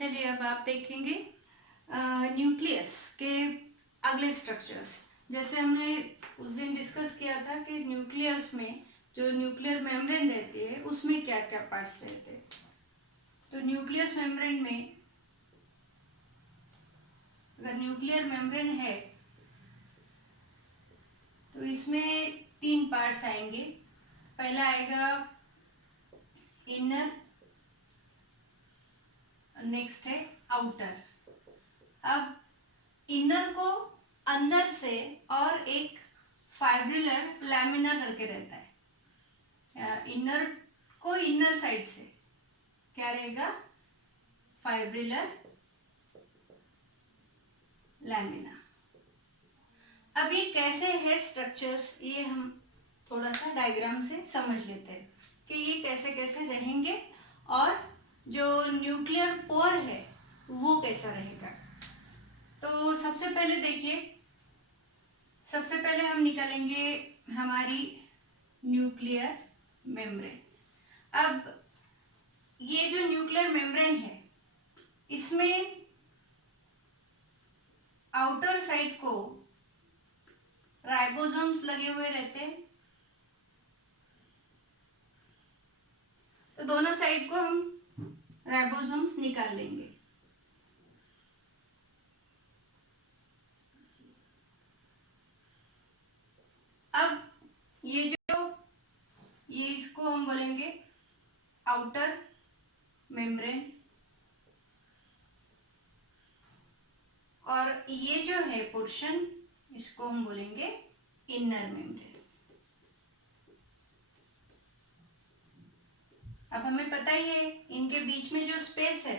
चलिए अब आप देखेंगे न्यूक्लियस के अगले स्ट्रक्चर्स। जैसे हमने उस दिन डिस्कस किया था कि न्यूक्लियस में जो न्यूक्लियर मेम्ब्रेन रहती है उसमें क्या क्या पार्ट्स रहते हैं। तो न्यूक्लियस मेम्ब्रेन में अगर न्यूक्लियर मेम्ब्रेन है तो इसमें 3 पार्ट्स आएंगे। पहला आएगा इनर, नेक्स्ट है आउटर। अब इनर को अंदर से और एक फाइब्रिलर लैमिना करके रहता है। इनर को इनर साइड से क्या रहेगा, फाइब्रिलर लैमिना। अब ये कैसे है स्ट्रक्चर्स, ये हम थोड़ा सा डायग्राम से समझ लेते हैं कि ये कैसे कैसे रहेंगे और जो न्यूक्लियर पोर है वो कैसा रहेगा। तो सबसे पहले देखिए, सबसे पहले हम निकालेंगे हमारी न्यूक्लियर मेम्ब्रेन। अब ये जो न्यूक्लियर मेम्ब्रेन है इसमें आउटर साइड को राइबोसोम्स लगे हुए रहते हैं। तो दोनों साइड को हम राइबोसोम्स निकाल लेंगे। अब ये इसको हम बोलेंगे आउटर मेम्ब्रेन, और ये जो है पोर्शन इसको हम बोलेंगे इनर मेम्ब्रेन। अब हमें पता ही है इनके बीच में जो स्पेस है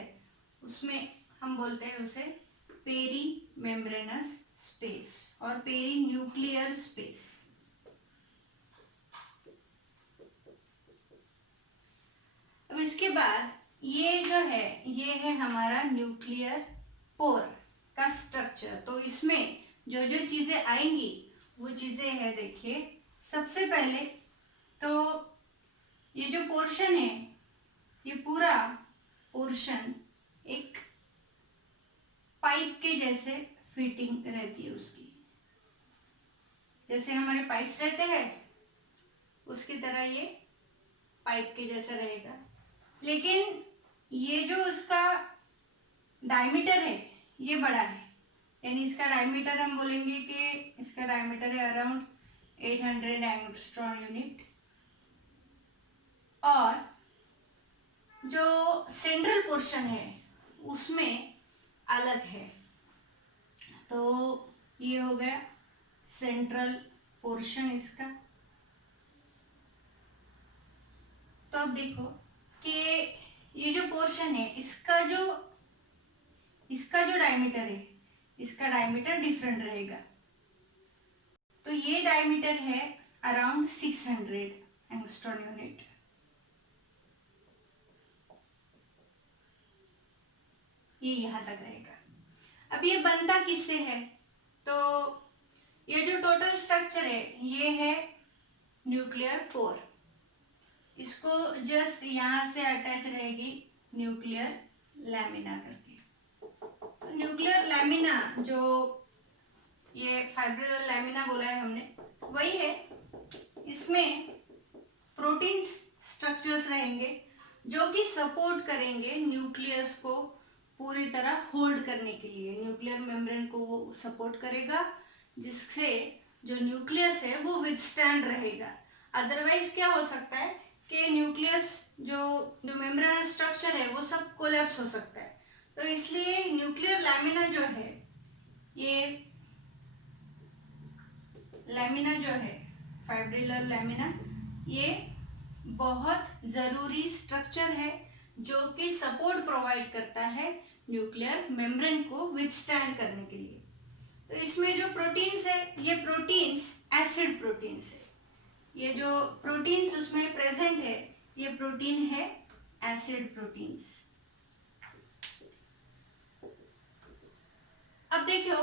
उसमें हम बोलते हैं उसे पेरी मेम्ब्रेनस स्पेस और पेरी न्यूक्लियर स्पेस। अब इसके बाद ये जो है ये है हमारा न्यूक्लियर पोर का स्ट्रक्चर। तो इसमें जो जो चीजें आएंगी वो चीजें है, देखिए सबसे पहले तो ये जो पोर्शन है ये पूरा पोर्शन एक पाइप के जैसे फिटिंग रहती है उसकी, जैसे हमारे पाइप्स रहते हैं उसकी तरह ये पाइप के जैसा रहेगा। लेकिन ये जो उसका डायमीटर है ये बड़ा है, यानी इसका डायमीटर हम बोलेंगे कि इसका डायमीटर है अराउंड 800 एंगस्ट्रॉम यूनिट। और जो सेंट्रल पोर्शन है उसमें अलग है। तो ये हो गया सेंट्रल पोर्शन इसका। तो अब देखो कि ये जो पोर्शन है इसका जो डायमीटर है इसका डायमीटर डिफरेंट रहेगा। तो ये डायमीटर है अराउंड 600 एंगस्ट्रॉम यूनिट। ये यहां तक रहेगा। अब ये बनता किससे है, तो ये जो टोटल स्ट्रक्चर है ये है न्यूक्लियर पोर। इसको जस्ट यहां से अटैच रहेगी न्यूक्लियर लैमिना करके। तो न्यूक्लियर लैमिना जो ये फाइब्रिलर लैमिना बोला है हमने वही है। इसमें प्रोटीन स्ट्रक्चर्स रहेंगे जो कि सपोर्ट करेंगे न्यूक्लियस को पूरी तरह होल्ड करने के लिए। न्यूक्लियर मेम्ब्रेन को वो सपोर्ट करेगा जिससे जो न्यूक्लियस है वो विथस्टैंड रहेगा। अदरवाइज क्या हो सकता है कि न्यूक्लियस जो मेम्ब्रेन स्ट्रक्चर है वो सब कोलैप्स हो सकता है। तो इसलिए न्यूक्लियर लैमिना जो है ये लैमिना जो है फाइब्रिलर लैमिना ये बहुत जरूरी स्ट्रक्चर है जो कि सपोर्ट प्रोवाइड करता है न्यूक्लियर मेम्ब्रेन को विथस्टैंड करने के लिए। तो इसमें जो प्रोटीन्स है ये प्रोटीन्स एसिड प्रोटीन्स है। ये जो प्रोटीन्स उसमें प्रेजेंट है ये प्रोटीन है एसिड प्रोटीन्स। अब देखो,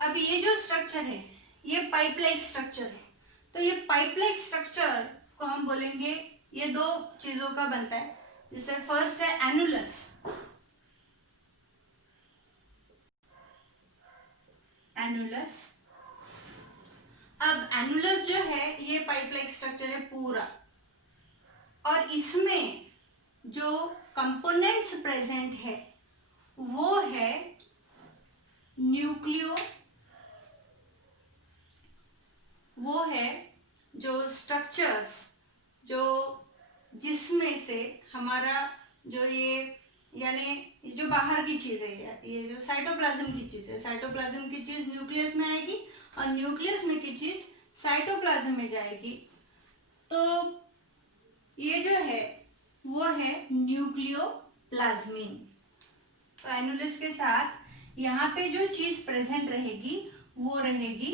अब ये जो स्ट्रक्चर है ये पाइप लाइक स्ट्रक्चर है। तो ये पाइप लाइक स्ट्रक्चर को हम बोलेंगे ये दो चीजों का बनता है। जैसे फर्स्ट है एनुलस। एनुलस, अब एनुलस जो है ये पाइप लाइक स्ट्रक्चर है पूरा, और इसमें जो कंपोनेंट्स प्रेजेंट है वो है न्यूक्लियो, वो है जो स्ट्रक्चर्स जो जिसमें से हमारा जो ये यानी जो बाहर की चीज है, ये जो साइटोप्लाज्म की चीज है, साइटोप्लाज्म की चीज न्यूक्लियस में आएगी और न्यूक्लियस में की चीज साइटोप्लाज्म में जाएगी। तो ये जो है वो है न्यूक्लियोप्लाज्मिन। तो एनुलस के साथ यहाँ पे जो चीज प्रेजेंट रहेगी वो रहेगी,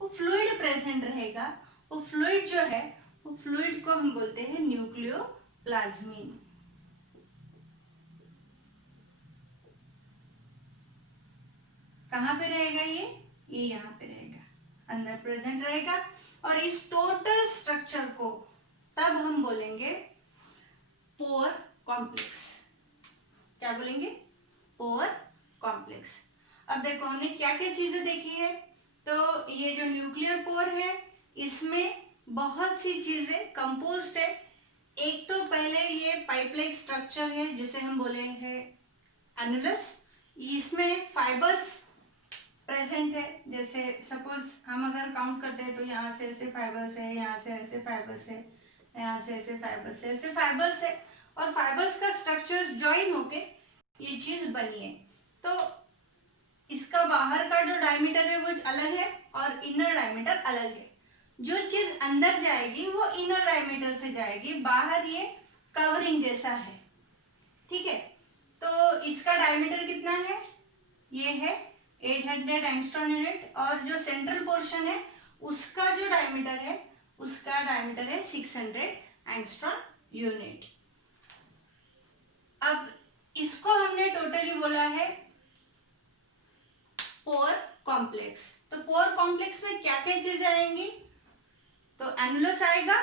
वो फ्लूइड प्रेजेंट रहेगा। वो फ्लूइड जो है वो फ्लूइड को हम बोलते हैं न्यूक्लियोप्लाज्मिन। कहाँ पे रहेगा ये यहाँ पे रहेगा, अंदर प्रेजेंट रहेगा। और इस टोटल स्ट्रक्चर को तब हम बोलेंगे पोर कॉम्प्लेक्स। क्या बोलेंगे? Pore complex. अब देखो हमने क्या क्या चीजें देखी है। तो ये जो न्यूक्लियर पोर है इसमें बहुत सी चीजें कंपोज्ड है। एक तो पहले ये पाइप लाइक स्ट्रक्चर है जिसे हम बोले हैं एनुलस। इसमें फाइबर्स प्रेजेंट है। जैसे सपोज हम अगर काउंट करते हैं तो यहाँ से ऐसे फाइबर्स है, यहाँ से ऐसे फाइबर्स है, यहाँ से ऐसे फाइबर्स है, ऐसे फाइबर्स है, और फाइबर्स का स्ट्रक्चर ज्वाइन होके ये चीज बनी है। तो इसका बाहर का जो डायमीटर है वो अलग है और इनर डायमीटर अलग है। जो चीज अंदर जाएगी वो इनर डायमीटर से जाएगी, बाहर ये कवरिंग जैसा है। ठीक है, तो इसका डायमीटर कितना है? ये है 800 एंगस्ट्रॉम यूनिट, और जो सेंट्रल पोर्शन है उसका जो डायमीटर है उसका डायमीटर है 600 एंगस्ट्रॉम यूनिट। अब इसको हमने टोटली बोला है पोर कॉम्प्लेक्स। तो पोर कॉम्प्लेक्स में क्या क्या चीजें आएंगी? तो एनुलस आएगा,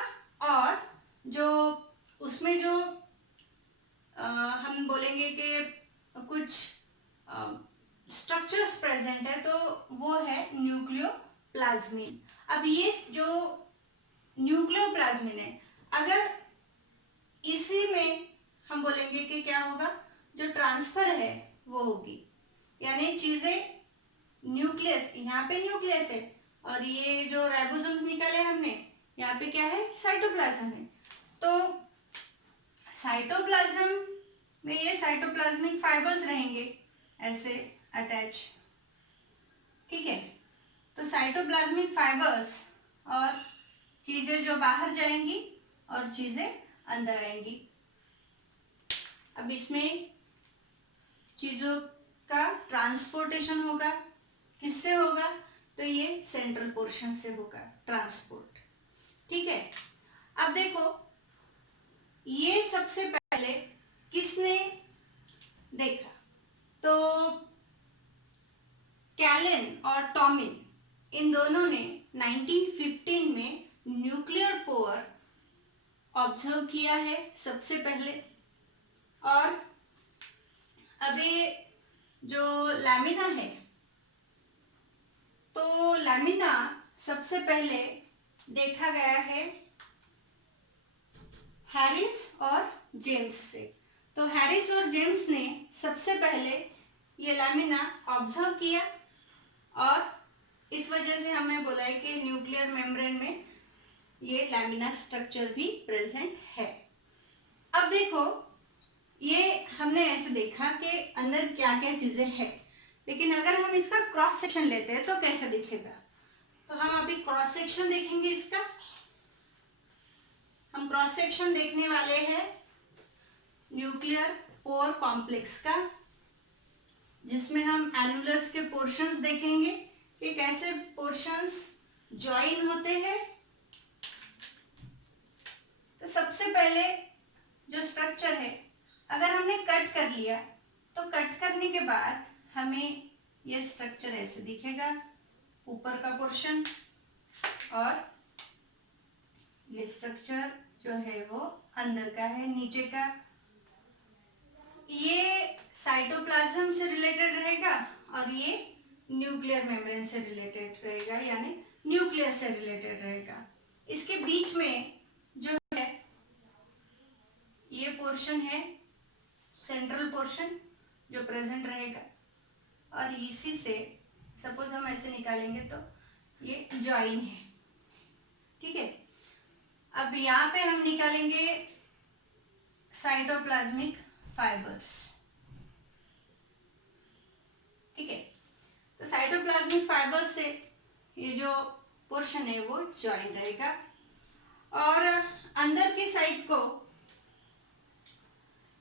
और जो उसमें जो हम बोलेंगे कि कुछ स्ट्रक्चर्स प्रेजेंट है तो वो है न्यूक्लियोप्लाज्मिन। अब ये जो न्यूक्लियोप्लाज्मिन है, अगर इसी में हम बोलेंगे कि क्या होगा, जो ट्रांसफर है वो होगी, यानी चीजें न्यूक्लियस, यहाँ पे न्यूक्लियस है और ये जो राइबोसोम्स निकाले हमने यहाँ पे क्या है, साइटोप्लाज्म है। तो साइटोप्लाज्म में ये साइटोप्लाज्मिक फाइबर्स रहेंगे ऐसे अटैच। ठीक है, तो साइटोप्लाज्मिक फाइबर्स और चीजें जो बाहर जाएंगी और चीजें अंदर आएंगी। अब इसमें चीजों का ट्रांसपोर्टेशन होगा, किससे होगा? तो ये सेंट्रल पोर्शन से होगा ट्रांसपोर्ट। ठीक है, अब देखो ये सबसे पहले किसने देखा? तो कैलन और टॉमिन, इन दोनों ने 1915 में न्यूक्लियर पोर ऑब्जर्व किया है सबसे पहले। और अभी जो लैमिना है, तो लैमिना सबसे पहले देखा गया है हैरिस और जेम्स से। तो हैरिस और जेम्स ने सबसे पहले ये लैमिना ऑब्जर्व किया, और इस वजह से हमें बोला है कि न्यूक्लियर मेम्ब्रेन में ये लैमिना स्ट्रक्चर भी प्रेजेंट है। अब देखो ये हमने ऐसे देखा कि अंदर क्या क्या चीजें हैं, लेकिन अगर हम इसका क्रॉस सेक्शन लेते हैं तो कैसा दिखेगा? तो हम अभी क्रॉस सेक्शन देखेंगे इसका। हम क्रॉस सेक्शन देखने वाले हैं न्यूक्लियर पोर कॉम्प्लेक्स का, जिसमें हम एनुलस के पोर्शंस देखेंगे कि कैसे पोर्शंस ज्वाइन होते हैं। तो सबसे पहले जो स्ट्रक्चर है, अगर हमने कट कर लिया तो कट करने के बाद हमें ये स्ट्रक्चर ऐसे दिखेगा, ऊपर का पोर्शन, और ये स्ट्रक्चर जो है वो अंदर का है, नीचे का ये साइटोप्लाज्म से रिलेटेड रहेगा और ये न्यूक्लियर मेम्ब्रेन से रिलेटेड रहेगा, यानी न्यूक्लियस से रिलेटेड रहेगा। इसके बीच में जो है ये पोर्शन है सेंट्रल पोर्शन जो प्रेजेंट रहेगा, और इसी से सपोज हम ऐसे निकालेंगे तो ये जॉइन है, ठीक है। अब यहाँ पे हम निकालेंगे साइटोप्लाज्मिक फाइबर्स, ठीक है। तो साइटोप्लाज्मिक फाइबर्स से ये जो पोर्शन है वो जॉइन रहेगा, और अंदर की साइड को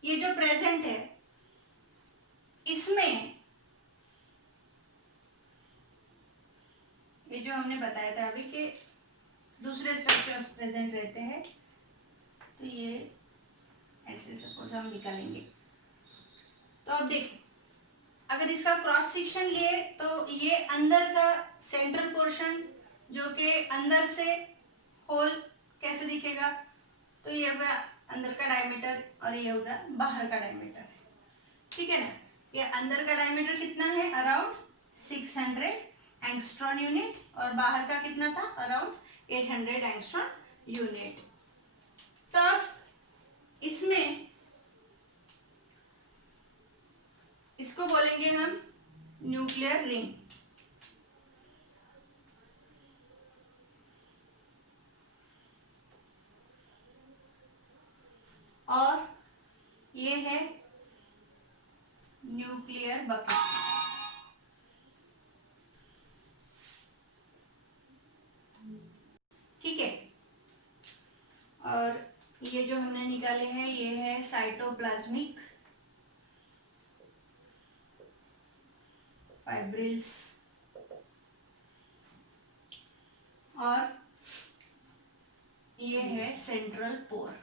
ये जो प्रेजेंट है इसमें ये जो हमने बताया था अभी कि दूसरे स्ट्रक्चर्स प्रेजेंट रहते हैं, तो ये ऐसे सपोज हम निकालेंगे। तो अब देखिए, अगर इसका क्रॉस सेक्शन लिए तो ये अंदर का सेंट्रल पोर्शन जो कि अंदर से होल कैसे दिखेगा, तो ये होगा अंदर का डायमीटर और ये होगा बाहर का डायमीटर, ठीक है ना। ये अंदर का डायमीटर कितना है, अराउंड 600 एंगस्ट्रॉन यूनिट, और बाहर का कितना था, अराउंड 800 एंगस्ट्रॉन यूनिट। तो इसमें इसको बोलेंगे हम न्यूक्लियर रिंग, और ये है न्यूक्लियर बकेट, ठीक है। और ये जो हमने निकाले हैं ये है साइटोप्लाज्मिक फाइब्रिल्स, और ये है सेंट्रल पोर।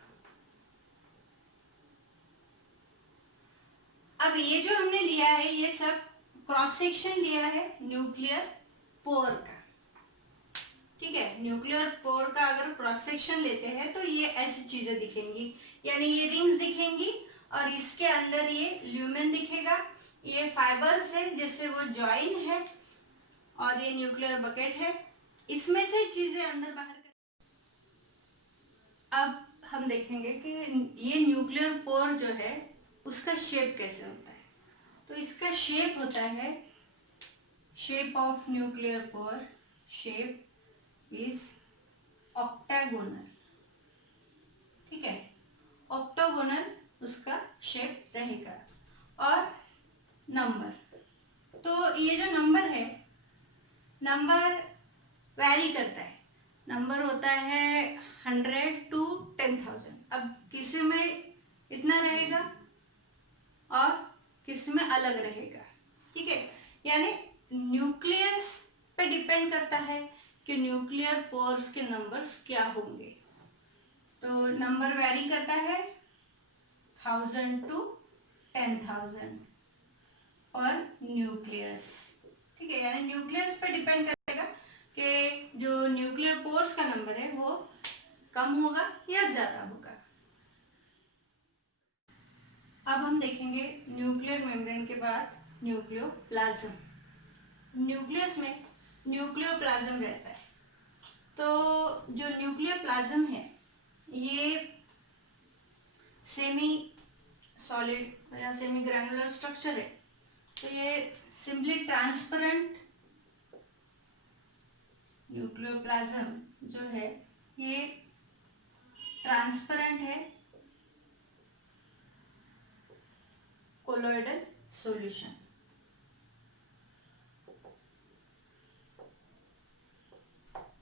अब ये जो हमने लिया है ये सब क्रॉस सेक्शन लिया है न्यूक्लियर पोर का, ठीक है। न्यूक्लियर पोर का अगर क्रॉस सेक्शन लेते हैं तो ये ऐसी चीजें दिखेंगी, यानी ये रिंग्स दिखेंगी, और इसके अंदर ये ल्यूमेन दिखेगा, ये फाइबर्स है जिससे वो ज्वाइन है, और ये न्यूक्लियर बकेट है, इसमें से चीजें अंदर बाहर। अब हम देखेंगे कि ये न्यूक्लियर पोर जो है उसका शेप कैसे होता है। तो इसका शेप होता है, shape of nuclear pore shape is octagonal, ठीक है, ऑक्टागोनल उसका शेप रहेगा। और नंबर, तो ये जो नंबर है, नंबर वैरी करता है, नंबर होता है 100 to 10,000। अब किसी में इतना रहेगा और किसी में अलग रहेगा, ठीक है। यानी न्यूक्लियस पे डिपेंड करता है कि न्यूक्लियर पोर्स के नंबर्स क्या होंगे। तो नंबर वैरी करता है 1000 to 10,000 पर न्यूक्लियस, ठीक है। यानी न्यूक्लियस पे डिपेंड करेगा कि जो न्यूक्लियर पोर्स का नंबर है वो कम होगा या ज्यादा होगा। अब हम देखेंगे न्यूक्लियर मेम्ब्रेन के बाद न्यूक्लियोप्लाज्म। न्यूक्लियस में न्यूक्लियोप्लाज्म रहता है। तो जो न्यूक्लियोप्लाज्म है ये सेमी सॉलिड या सेमी ग्रैनुलर स्ट्रक्चर है। तो ये सिंपली ट्रांसपेरेंट न्यूक्लियोप्लाज्म जो है ये ट्रांसपेरेंट है कोलॉइडल सॉल्यूशन।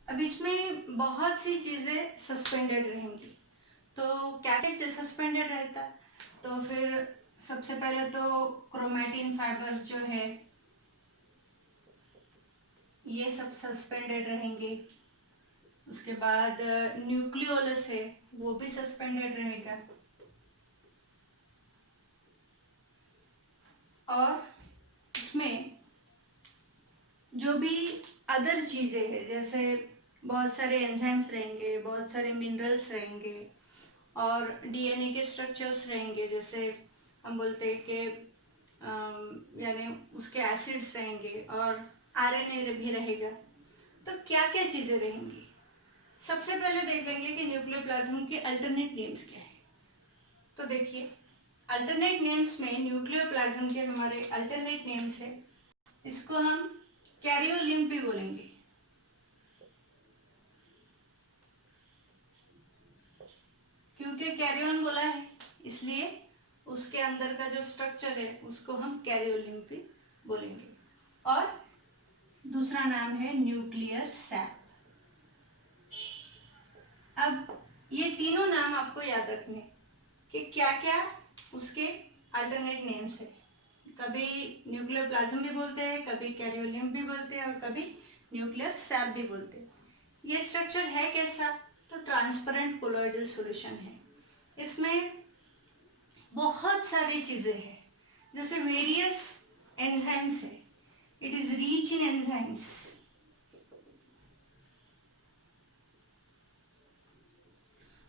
अब इसमें बहुत सी चीजें सस्पेंडेड रहेंगी। तो क्या क्या सस्पेंडेड रहता है, तो फिर सबसे पहले तो क्रोमैटिन फाइबर जो है ये सब सस्पेंडेड रहेंगे। उसके बाद न्यूक्लियोलस है वो भी सस्पेंडेड रहेगा, और उसमें जो भी अदर चीजें हैं जैसे बहुत सारे एंजाइम्स रहेंगे, बहुत सारे मिनरल्स रहेंगे, और डीएनए के स्ट्रक्चर्स रहेंगे जैसे हम बोलते हैं कि यानी उसके एसिड्स रहेंगे और आरएनए भी रहेगा। तो क्या क्या चीज़ें रहेंगी? सबसे पहले देख लेंगे कि न्यूक्लियोप्लाज्म के अल्टरनेट नेम्स क्या है। तो देखिए, अल्टरनेट नेम्स में न्यूक्लियोप्लाज्म के हमारे अल्टरनेट नेम्स है, इसको हम कैरियोलिम्ब भी बोलेंगे। क्योंकि कैरियन बोला है इसलिए उसके अंदर का जो स्ट्रक्चर है उसको हम कैरियोलिम्ब भी बोलेंगे। और दूसरा नाम है न्यूक्लियर सैप। अब ये तीनों नाम आपको याद रखने कि क्या क्या उसके अल्टरनेट नेम्स है। कभी न्यूक्लियर प्लाज्म भी बोलते हैं, कभी कैरियोलिम्ब भी बोलते हैं और कभी न्यूक्लियर सैप भी बोलते हैं। ये स्ट्रक्चर है कैसा? तो ट्रांसपेरेंट कोलोइडल सॉल्यूशन है। इसमें बहुत सारी चीजें हैं, जैसे वेरियस एंजाइम्स है, it is rich in enzymes.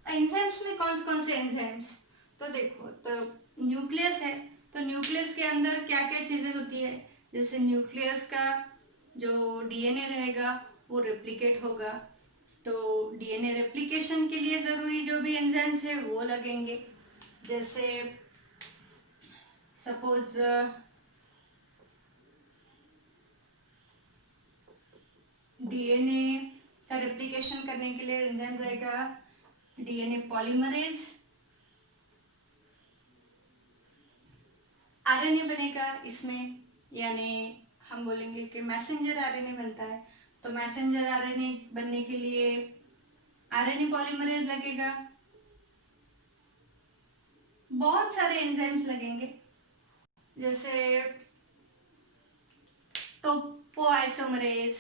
Enzymes में कौन से एंजाइम्स? तो देखो, तो न्यूक्लियस है, तो न्यूक्लियस के अंदर क्या क्या चीजें होती है? जैसे न्यूक्लियस का जो डीएनए रहेगा वो रेप्लिकेट होगा, तो डीएनए रेप्लिकेशन के लिए जरूरी जो भी एंजाइम्स है वो लगेंगे। जैसे सपोज डीएनए का रेप्लिकेशन करने के लिए एंजाइम रहेगा डीएनए पॉलीमरेज। आरएनए बनेगा इसमें, यानी हम बोलेंगे कि मैसेंजर आरएनए बनता है, तो मैसेंजर आरएनए बनने के लिए आरएनए पॉलीमरेज लगेगा। बहुत सारे एंजाइम्स लगेंगे, जैसे टोपोआइसोमरेज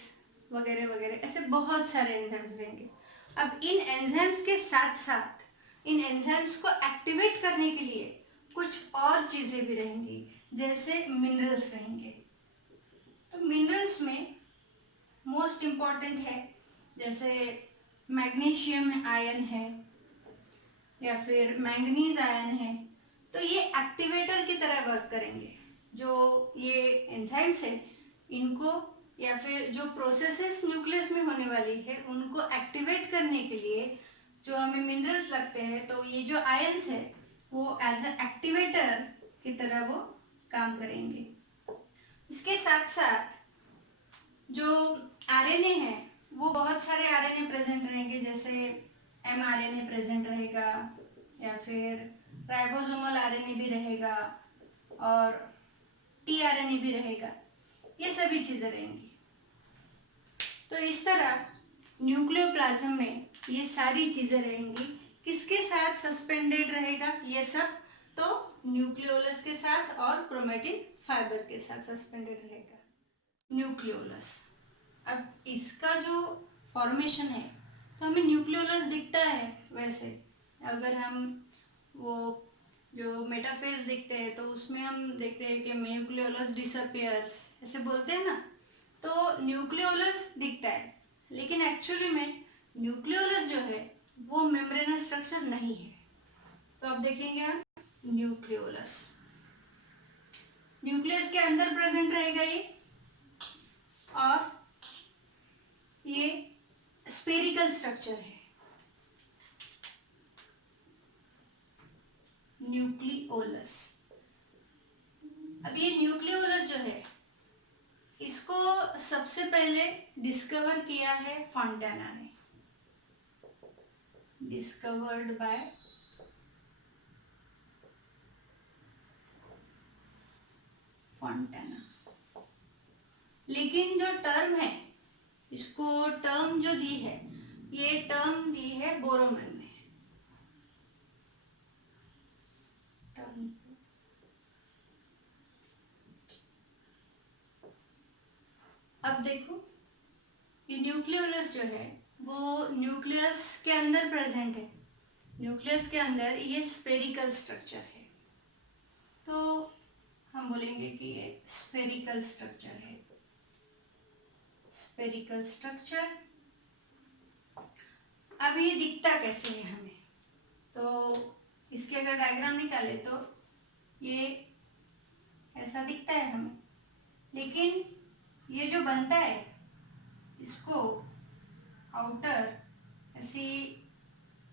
वगैरह वगैरह, ऐसे बहुत सारे एंजाइम्स रहेंगे। अब इन एंजाइम्स के साथ साथ इन एंजाइम्स को एक्टिवेट करने के लिए कुछ और चीजें भी रहेंगी, जैसे मिनरल्स रहेंगे। तो मिनरल्स में मोस्ट इम्पॉर्टेंट है जैसे मैग्नीशियम आयन है या फिर मैंगनीज आयन है, तो ये एक्टिवेटर की तरह वर्क करेंगे। जो ये एंजाइम्स है इनको या फिर जो प्रोसेसेस न्यूक्लियस में होने वाली है उनको एक्टिवेट करने के लिए जो हमें मिनरल्स लगते हैं, तो ये जो आयन्स है वो एज ए एक्टिवेटर की तरह वो काम करेंगे। इसके साथ साथ जो आरएनए है वो बहुत सारे आरएनए प्रेजेंट रहेंगे, जैसे एमआरएनए प्रेजेंट रहेगा या फिर राइबोसोमल आरएनए भी रहेगा और टीआरएनए भी रहेगा, ये सभी चीजें रहेंगी। तो इस तरह न्यूक्लियोप्लाज्म में ये सारी चीजें रहेंगी। किसके साथ सस्पेंडेड रहेगा ये सब? तो न्यूक्लियोलस के साथ और क्रोमेटिन फाइबर के साथ सस्पेंडेड रहेगा न्यूक्लियोलस। अब इसका जो फॉर्मेशन है तो हमें न्यूक्लियोलस दिखता है, वैसे अगर हम वो जो मेटाफेज देखते हैं तो उसमें हम देखते हैं कि न्यूक्लियोलस डिसअपियर्स, ऐसे बोलते हैं ना, तो न्यूक्लियोलस दिखता है, लेकिन एक्चुअली में न्यूक्लियोलस जो है वो मेम्ब्रेनस स्ट्रक्चर नहीं है। तो अब देखेंगे हम न्यूक्लियोलस, न्यूक्लियस के अंदर प्रेजेंट रहेगा ये, और ये स्फेरिकल स्ट्रक्चर है न्यूक्लियोलस। अब ये न्यूक्लियोलस जो है इसको सबसे पहले डिस्कवर किया है फॉन्टाना ने, डिस्कवर्ड बाय फॉन्टाना। लेकिन जो टर्म है, इसको टर्म जो दी है ये टर्म दी है बोरोमन ने। अब देखो, ये न्यूक्लियोलस जो है वो न्यूक्लियस के अंदर प्रेजेंट है, न्यूक्लियस के अंदर ये स्फेरिकल स्ट्रक्चर है, तो हम बोलेंगे कि ये स्फेरिकल स्ट्रक्चर है, स्फेरिकल स्ट्रक्चर। अब ये दिखता कैसे है हमें? तो इसके अगर डायग्राम निकाले तो ये ऐसा दिखता है हमें, लेकिन ये जो बनता है इसको आउटर ऐसी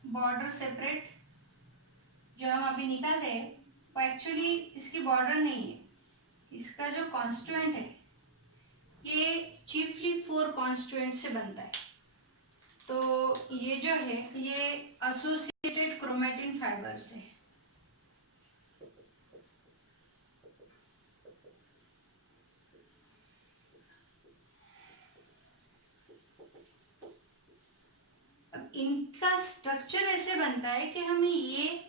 बॉर्डर सेपरेट जो हम अभी निकाल रहे हैं वो एक्चुअली इसकी बॉर्डर नहीं है, इसका जो कॉन्स्टिट्यूएंट है ये चीफली 4 कॉन्स्टिट्यूएंट से बनता है। तो ये जो है ये एसोसिएटेड क्रोमैटिन फाइबर से है। अब इनका स्ट्रक्चर ऐसे बनता है कि हमें ये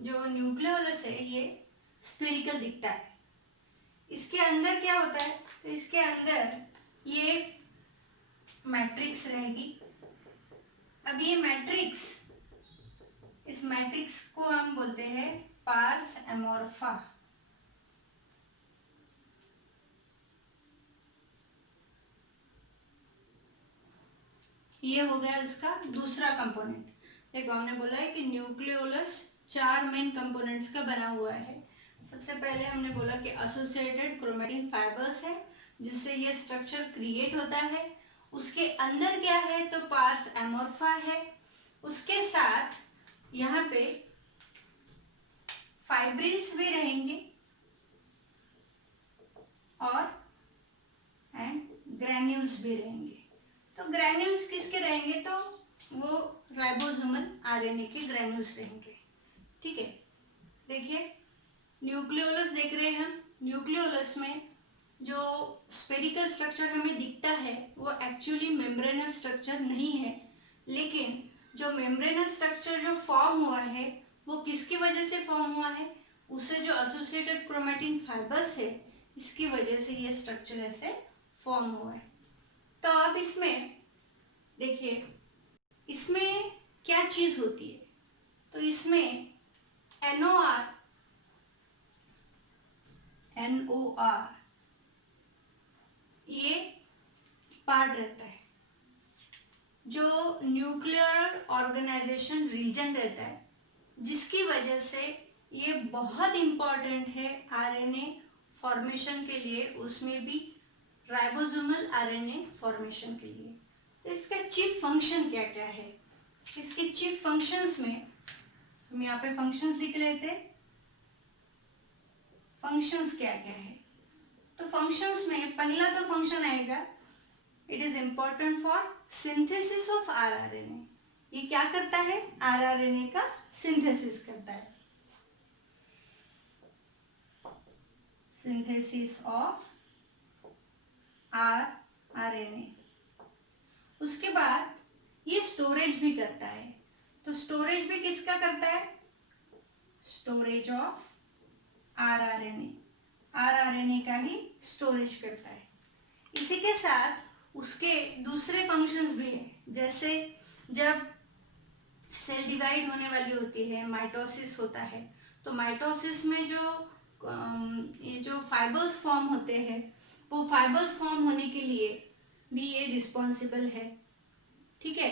जो न्यूक्लियोलस है ये स्फेरिकल दिखता है। इसके अंदर क्या होता है, तो इसके अंदर ये मैट्रिक्स रहेगी। अब ये मैट्रिक्स, इस मैट्रिक्स को हम बोलते हैं पार्स एमोर्फा। ये हो गया इसका दूसरा कंपोनेंट। देखो हमने बोला है कि न्यूक्लियोलस 4 मेन कंपोनेंट्स का बना हुआ है। सबसे पहले हमने बोला कि एसोसिएटेड क्रोमैटिन फाइबर्स है जिससे ये स्ट्रक्चर क्रिएट होता है। उसके अंदर क्या है, तो पार्स एमोर्फा है। उसके साथ यहाँ पे फाइब्रिल्स भी रहेंगे और ग्रैन्यूल्स भी रहेंगे। तो ग्रैन्यूल्स किसके रहेंगे, तो वो राइबोसोमल आरएनए के ग्रैन्यूल्स रहेंगे। ठीक है, देखिए न्यूक्लियोलस देख रहे हैं हम। न्यूक्लियोलस में जो स्फेरिकल स्ट्रक्चर हमें दिखता है वो एक्चुअली मेम्ब्रेनस स्ट्रक्चर नहीं है, लेकिन जो मेम्ब्रेनस स्ट्रक्चर जो फॉर्म हुआ है वो किसकी वजह से फॉर्म हुआ है, उससे जो एसोसिएटेड क्रोमैटिन फाइबर्स है इसकी वजह से ये स्ट्रक्चर ऐसे फॉर्म हुआ है। तो अब इसमें देखिए इसमें क्या चीज होती है, तो इसमें NOR ये पार्ट रहता है। जो न्यूक्लियर ऑर्गेनाइजेशन रीजन रहता है जिसकी वजह से ये बहुत इम्पॉर्टेंट है आरएनए फॉर्मेशन के लिए, उसमें भी राइबोसोमल आरएनए फॉर्मेशन के लिए। तो इसका चीफ फंक्शन क्या क्या है, इसके चीफ फंक्शंस में हम यहाँ पे फंक्शंस लिख रहे थे। फंक्शंस क्या क्या है, तो फंक्शंस में पहला तो फंक्शन आएगा, it is important for synthesis of rRNA. ये क्या करता है, आरआरएनए का सिंथेसिस करता है, सिंथेसिस ऑफ आरआरएनए। उसके बाद ये स्टोरेज भी करता है। तो स्टोरेज भी किसका करता है, स्टोरेज ऑफ आरआरएनए, आरआरएनए का ही स्टोरेज करता है। इसी के साथ उसके दूसरे फंक्शंस भी हैं, जैसे जब सेल डिवाइड होने वाली होती है, माइटोसिस होता है, तो माइटोसिस में ये जो फाइबर्स फॉर्म होते हैं वो फाइबर्स फॉर्म होने के लिए भी ये रिस्पॉन्सिबल है। ठीक है,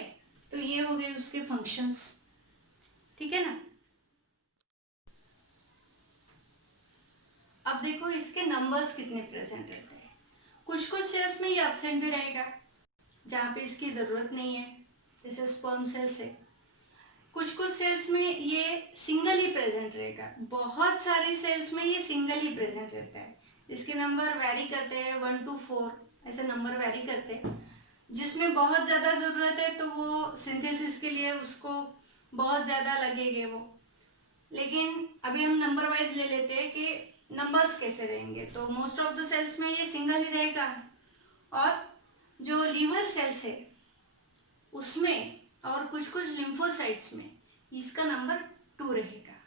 तो ये हो गए उसके फंक्शंस। ठीक है ना। अब देखो इसके नंबर्स कितने प्रेजेंट रहते हैं। कुछ सेल्स में ये एब्सेंट भी रहेगा जहाँ पे इसकी ज़रूरत नहीं है, जैसे स्पर्म सेल्स है। कुछ सेल्स में ये सिंगल ही प्रेजेंट रहेगा, बहुत सारी सेल्स में ये सिंगल ही प्रेजेंट रहता है। इसके नंबर वैरी करते हैं, 1 to 4 ऐसे नंबर वैरी करते हैं। जिसमें बहुत ज़्यादा ज़रूरत है तो वो सिंथेसिस के लिए उसको बहुत ज़्यादा लगेंगे वो। लेकिन अभी हम नंबर वाइज ले लेते हैं कि नंबर्स कैसे रहेंगे। तो मोस्ट ऑफ द सेल्स में ये सिंगल ही रहेगा, और जो लीवर सेल्स है उसमें और कुछ लिम्फोसाइट्स में इसका नंबर 2 रहेगा।